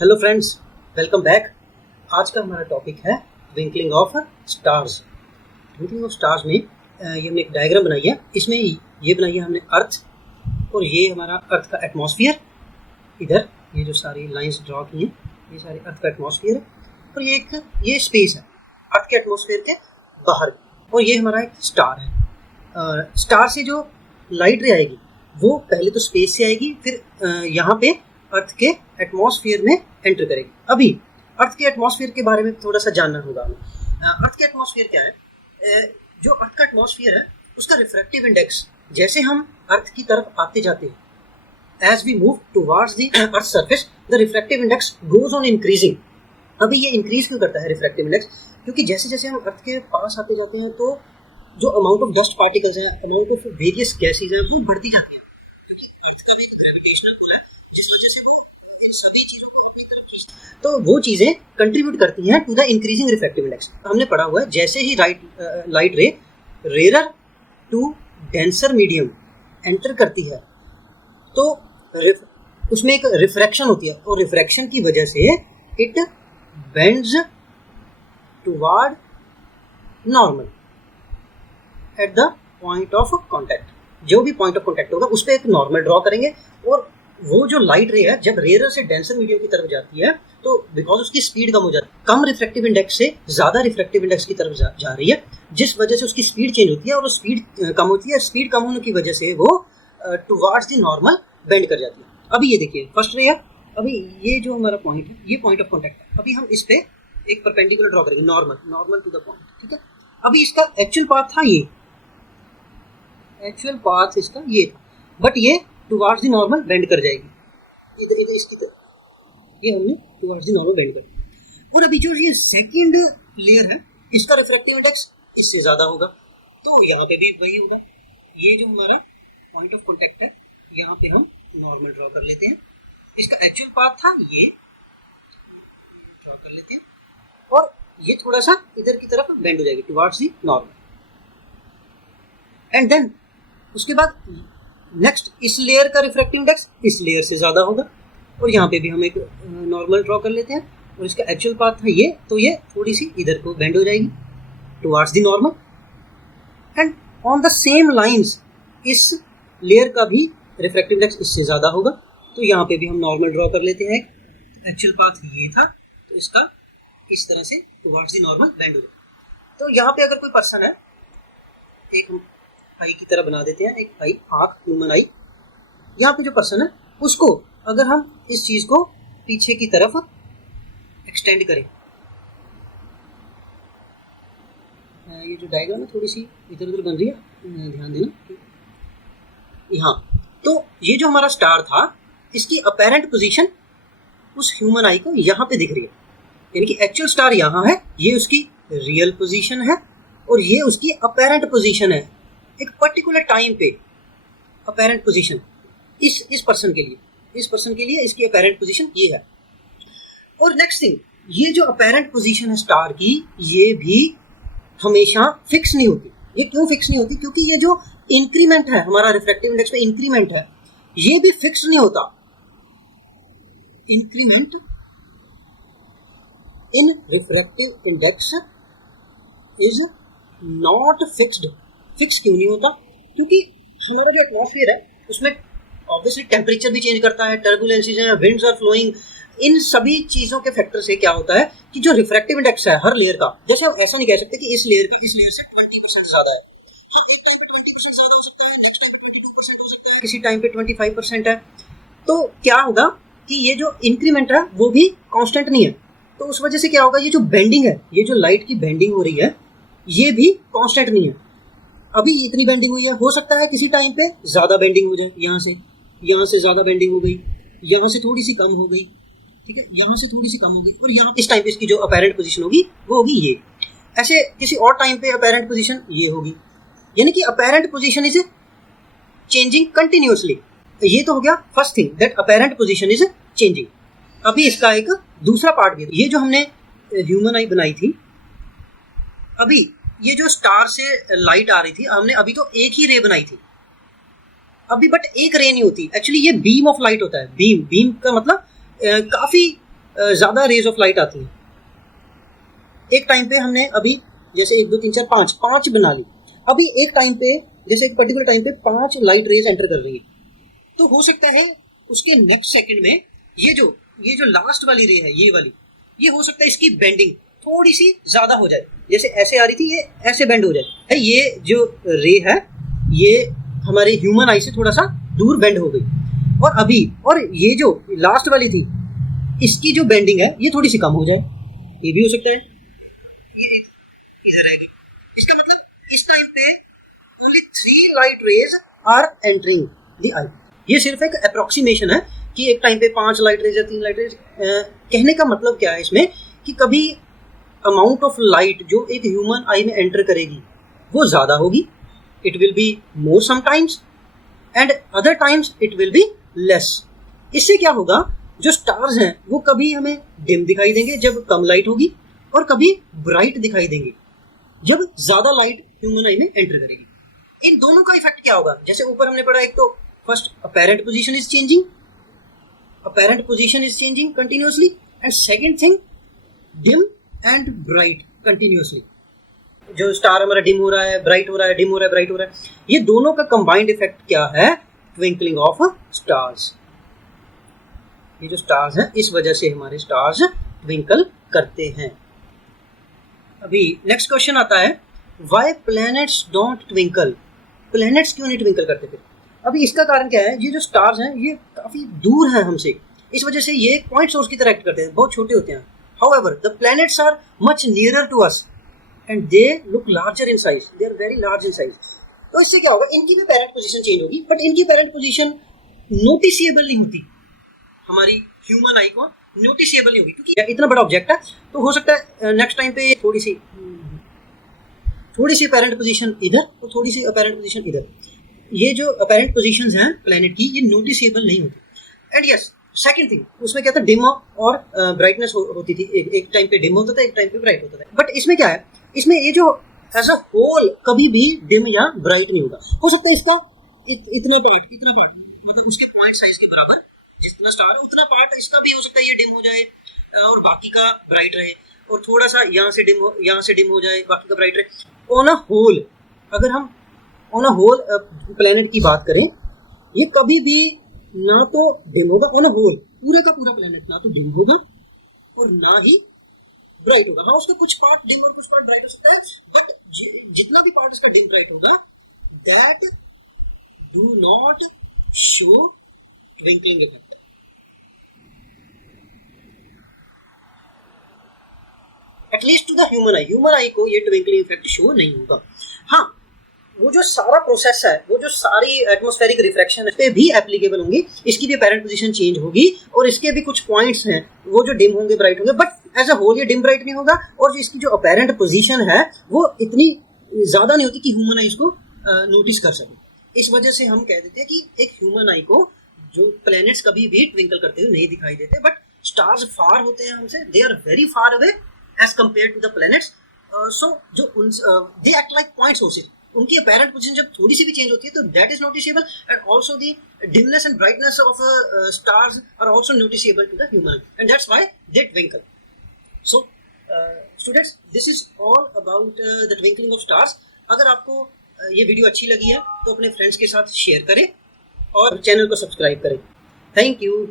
Hello friends, welcome back. आज का हमारा टॉपिक है twinkling of stars. Twinkling of stars में ये हमने एक डायग्राम बनाई है। इसमें ये बनाई है हमने अर्थ, और ये हमारा अर्थ का एटमॉस्फेयर। इधर ये जो सारी लाइंस ड्रॉ की हैं ये सारी अर्थ का एटमॉस्फेयर है, और ये स्पेस है अर्थ के एटमॉस्फेयर के बाहर। और ये हमारा एक स्टार है। स्टार से जो लाइट रे आएगी वो पहले तो स्पेस से आएगी, फिर यहाँ पे अर्थ के एटमॉस्फेयर में एंटर करेगी। अभी अर्थ के एटमॉस्फेयर के बारे में थोड़ा सा जानना होगा हमें। अर्थ के एटमॉस्फेयर क्या है? जो अर्थ का एटमॉस्फेयर है उसका रिफ्रैक्टिव इंडेक्स, जैसे हम अर्थ की तरफ आते जाते हैं, as we move towards the earth surface, the refractive index goes on increasing. अभी ये इंक्रीज क्यों करता है रिफ्रैक्टिव इंडेक्स? क्योंकि जैसे जैसे हम अर्थ के पास आते जाते हैं तो जो अमाउंट ऑफ डस्ट पार्टिकल्स हैं, अमाउंट ऑफ वेरियस गैसेज हैं, वो बढ़ती जाती है, क्योंकि अर्थ का भी एक ग्रेविटेशनल पुल है जिस वजह से वो इन सभी चीजों को अपनी तरफ खींचता है। तो वो चीजें कंट्रीब्यूट करती हैं to the increasing refractive index. हमने पढ़ा हुआ है जैसे ही light ray rarer to denser medium enter करती है तो उसमें एक रिफ्रैक्शन होती है, और रिफ्रैक्शन की वजह से it bends toward normal at the point of contact. जो भी पॉइंट ऑफ कॉन्टैक्ट होगा उस पर एक नॉर्मल ड्रॉ करेंगे, और वो जो लाइट रे है जब रेयर से डेंसर मीडियम की तरफ जाती है तो बिकॉज उसकी स्पीड कम हो जाती है, कम रिफ्रैक्टिव इंडेक्स से ज़्यादा रिफ्रैक्टिव इंडेक्स की तरफ जा रही है, जिस वजह से उसकी स्पीड चेंज होती है, और स्पीड कम होती है। स्पीड कम होने की वजह से वो टुवर्ड्स द नॉर्मल बेंड कर जाती है। अभी ये देखिए फर्स्ट रे है, अभी ये जो हमारा पॉइंट है ये पॉइंट ऑफ कॉन्टैक्ट है। अभी हम इस पे एक परपेंडिकुलर ड्रॉ करेंगे, नॉर्मल टू द पॉइंट, ठीक है। अभी इसका एक्चुअल पाथ था ये, एक्चुअल पाथ इसका ये था, बट ये टुवर्ड्स द नॉर्मल बेंड कर जाएगी, इधर इसकी तरफ ये हमने टुवर्ड्स द नॉर्मल बेंड कर। और अभी जो ये सेकंड लेयर है इसका रिफ्रैक्टिव इंडेक्स इससे ज़्यादा होगा, तो यहाँ पे भी वही होगा। ये जो हमारा पॉइंट ऑफ कॉन्टैक्ट है यहाँ पे हम नॉर्मल ड्रॉ कर लेते हैं। इसका एक्चुअल पाथ था ये, ड्रॉ कर लेते हैं, और ये थोड़ा सा इधर की तरफ बेंड हो जाएगी towards the normal. And then उसके बाद नेक्स्ट इस लेयर का रिफ्रैक्टिव इंडेक्स इस लेयर से ज़्यादा होगा, और यहाँ पे भी हम एक नॉर्मल ड्रॉ कर लेते हैं, और इसका एक्चुअल पाथ था ये, तो ये थोड़ी सी इधर को बेंड हो जाएगी towards the normal. And on the same lines इस लेयर का भी रिफ्रैक्टिव इंडेक्स इससे ज़्यादा होगा, तो यहाँ पे भी हम नॉर्मल ड्रॉ कर लेते हैं। एक्चुअल पाथ ये था, तो इसका इस तरह से टुवर्ड्स द नॉर्मल बेंड हो जाएगा। तो यहाँ पे अगर कोई पर्सन है, एक आई की तरह बना देते हैं, एक आई आँख, ह्यूमन आई। यहाँ पे जो पर्सन है उसको अगर हम इस चीज़ को पीछे की तरफ एक्सटेंड करें, ये जो डायग्राम है थोड़ी सी इधर उधर बन रही है, ध्यान देना यहाँ। तो ये जो हमारा स्टार था इसकी अपैरेंट पोजीशन उस ह्यूमन आई को यहाँ पे दिख रही है, यानी कि एक्चुअल स्टार यहाँ है, ये उसकी रियल पोजीशन है, और ये उसकी अपैरेंट पोजीशन है एक पर्टिकुलर टाइम पे। अपैरेंट पोजीशन इस पर्सन के लिए इसकी अपैरेंट पोजीशन ये है। और नेक्स्ट थिंग, ये जो अपैरेंट पोजीशन है स्टार की, ये भी हमेशा फिक्स नहीं होती। ये क्यों फिक्स नहीं होती? क्योंकि ये जो इंक्रीमेंट है हमारा रिफ्रैक्टिव इंडेक्स में, इंक्रीमेंट है, ये भी फिक्स नहीं होता। Increment in refractive index is not fixed. Fix क्यों नहीं होता? क्योंकि हमारा जो एटमॉस्फेयर है उसमें ऑब्वियसली टेम्परेचर भी चेंज करता है, टर्बुलेंसेस हैं, विंड्स आर फ्लोइंग, इन सभी चीज़ों के फैक्टर से क्या होता है कि जो रिफ्रैक्टिव इंडेक्स है हर लेयर का, जैसे हम ऐसा नहीं कह सकते कि इस लेयर का इस लेयर से 20% ज़्यादा है। हाँ, एक टाइम पे 20% ज़्यादा हो सकता है, नेक्स्ट टाइम पे 22% हो सकता है, किसी टाइम पे 25% है। तो क्या होगा कि ये जो इंक्रीमेंट है वो भी कॉन्स्टेंट नहीं है, तो उस वजह से क्या होगा, ये जो बेंडिंग है, ये जो लाइट की बेंडिंग हो रही है, ये भी कॉन्स्टेंट नहीं है। अभी इतनी बेंडिंग हुई है, हो सकता है किसी टाइम पे ज़्यादा बेंडिंग हो जाए, यहाँ से ज़्यादा बेंडिंग हो गई, यहाँ से थोड़ी सी कम हो गई, ठीक है, यहाँ से थोड़ी सी कम हो गई, और यहाँ इस टाइम पे इसकी जो अपैरेंट पोजीशन होगी वो होगी ये। ऐसे किसी और टाइम पे अपैरेंट पोजीशन ये होगी, यानी कि apparent position is changing continuously. ये तो हो गया first thing, that apparent position is changing. अभी इसका एक दूसरा पार्ट भी है, ये जो हमने ह्यूमन आई बनाई थी, अभी ये जो स्टार से लाइट आ रही थी, हमने अभी तो एक ही रे बनाई थी, अभी बट एक रे नहीं होती, एक्चुअली ये बीम ऑफ लाइट होता है। बीम का मतलब काफ़ी ज़्यादा रेज ऑफ लाइट आती हैं। एक टाइम पे हमने अभी जैसे 1 2 3 4 5 बना ली, अभी एक टाइम पे जैसे एक पर्टिकुलर टाइम पे 5 लाइट रेज एंटर कर रही है, तो हो सकता है उसके नेक्स्ट सेकंड में ये जो लास्ट वाली रे है, ये वाली, ये हो सकता है इसकी बेंडिंग थोड़ी सी ज़्यादा हो जाए, जैसे ऐसे आ रही थी ये ऐसे बेंड हो जाए। ये जो रे है ये हमारे ह्यूमन आई से थोड़ा सा दूर बेंड हो गई, और ये जो लास्ट वाली थी इसकी जो बेंडिंग है ये थोड़ी सी कम हो जाए, ये भी हो सकता है। ये इधर रह गई, इसका मतलब इस टाइम पे only 3 light rays are entering the eye. ये सिर्फ एक अप्रोक्सीमेशन है कि एक टाइम पे 5 लाइट रेज या 3 लाइट रेज। कहने का मतलब क्या है इसमें कि कभी अमाउंट ऑफ लाइट जो एक ह्यूमन आई में एंटर करेगी वो ज़्यादा होगी, it will be more sometimes, and other times it will be less. इससे क्या होगा, जो स्टार्स हैं वो कभी हमें डिम दिखाई देंगे जब कम लाइट होगी, और कभी ब्राइट दिखाई देंगे जब ज़्यादा लाइट ह्यूमन आई में एंटर करेगी। इन दोनों का इफेक्ट क्या होगा, जैसे ऊपर हमने पढ़ा, एक तो first apparent position is changing continuously, and second thing dim and bright continuously. जो स्टार हमारा डिम हो रहा है, ब्राइट हो रहा है, डिम हो रहा है, ब्राइट हो रहा है, ये दोनों का कंबाइंड इफेक्ट क्या है, ट्विंकलिंग ऑफ स्टार्स। ये जो स्टार्स हैं इस वजह से हमारे स्टार्स ट्विंकल करते हैं। अभी नेक्स्ट क्वेश्चन आता है, why planets don't twinkle. Planets क्यों नहीं ट्विंकल करते फिर? अभी इसका कारण क्या है, ये जो स्टार्स हैं ये काफ़ी दूर हैं हमसे, इस वजह से ये पॉइंट सोर्स की तरह एक्ट करते हैं, बहुत छोटे होते हैं। However, the planets are much nearer to us and they look larger in size. They are very large in size. तो इससे क्या होगा, इनकी भी पेरेंट पोजीशन चेंज होगी, बट इनकी पेरेंट पोजीशन नोटिसेबल नहीं होती, हमारी ह्यूमन आई को नोटिसेबल नहीं होगी, क्योंकि इतना बड़ा ऑब्जेक्ट है। तो हो सकता है नेक्स्ट टाइम पे थोड़ी सी अपेरेंट पोजीशन इधर और थोड़ी सी अपेरेंट पोजीशन इधर, ये जो अपेरेंट पोजीशंस हैं प्लैनेट की ये नोटिसेबल नहीं होती। एंड यस, सेकंड थिंग, उसमें क्या था, डिम और ब्राइटनेस होती थी, एक टाइम पे डिम होता था, एक टाइम पे ब्राइट होता था। बट इसमें क्या है, इसमें ये जो एज अ होल कभी भी डिम या ब्राइट नहीं होगा। हो सकता है इसका इतना पार्ट मतलब उसके पॉइंट साइज के बराबर, जितना स्टार है उतना पार्ट इसका भी हो सकता है ये डिम हो जाए और बाकी का ब्राइट रहे, और थोड़ा सा यहाँ से डिम हो जाए, बाकी का ब्राइट रहे। ऑन अ होल, अगर हम ऑन अ होल प्लेनेट की बात करें, ये कभी भी ना तो डिम होगा, ऑन अ होल पूरा का पूरा प्लेनेट ना तो डिम होगा और ना ही ब्राइट होगा। हाँ, उसका कुछ पार्ट डिम और कुछ पार्ट ब्राइट हो सकता है, बट जितना भी पार्ट इसका डिम ब्राइट होगा, that do not show twinkling effect. At least to the human आई को ये ट्विंकलिंग इफेक्ट शो नहीं होगा। हाँ, वो जो सारा प्रोसेस है, वो जो सारी एटमॉस्फेरिक रिफ्रैक्शन है, पे भी एप्लीकेबल होंगी, इसकी भी अपेरेंट पोजीशन चेंज होगी, और इसके भी कुछ पॉइंट्स हैं वो जो डिम होंगे, ब्राइट होंगे, बट एज अ होल ये डिम ब्राइट नहीं होगा, और जो इसकी जो अपेरेंट पोजीशन है वो इतनी ज़्यादा नहीं होती कि ह्यूमन आई इसको नोटिस कर सके। इस वजह से हम कह देते हैं कि एक ह्यूमन आई को जो प्लैनेट्स कभी भी ट्विंकल करते हुए नहीं दिखाई देते, बट स्टार्स फार होते हैं हमसे, they are very far away as compare to the planets. So जो they act like point sources, उनकी अपेरेंट पोजीशन जब थोड़ी सी भी चेंज होती है तो that is noticeable, and also the dimness and brightness of stars are also noticeable to the human, and that's why they twinkle. So students, this is all about the twinkling of stars. अगर आपको ये video अच्छी लगी है तो अपने friends के साथ शेयर करें और चैनल को सब्सक्राइब करें। Thank you.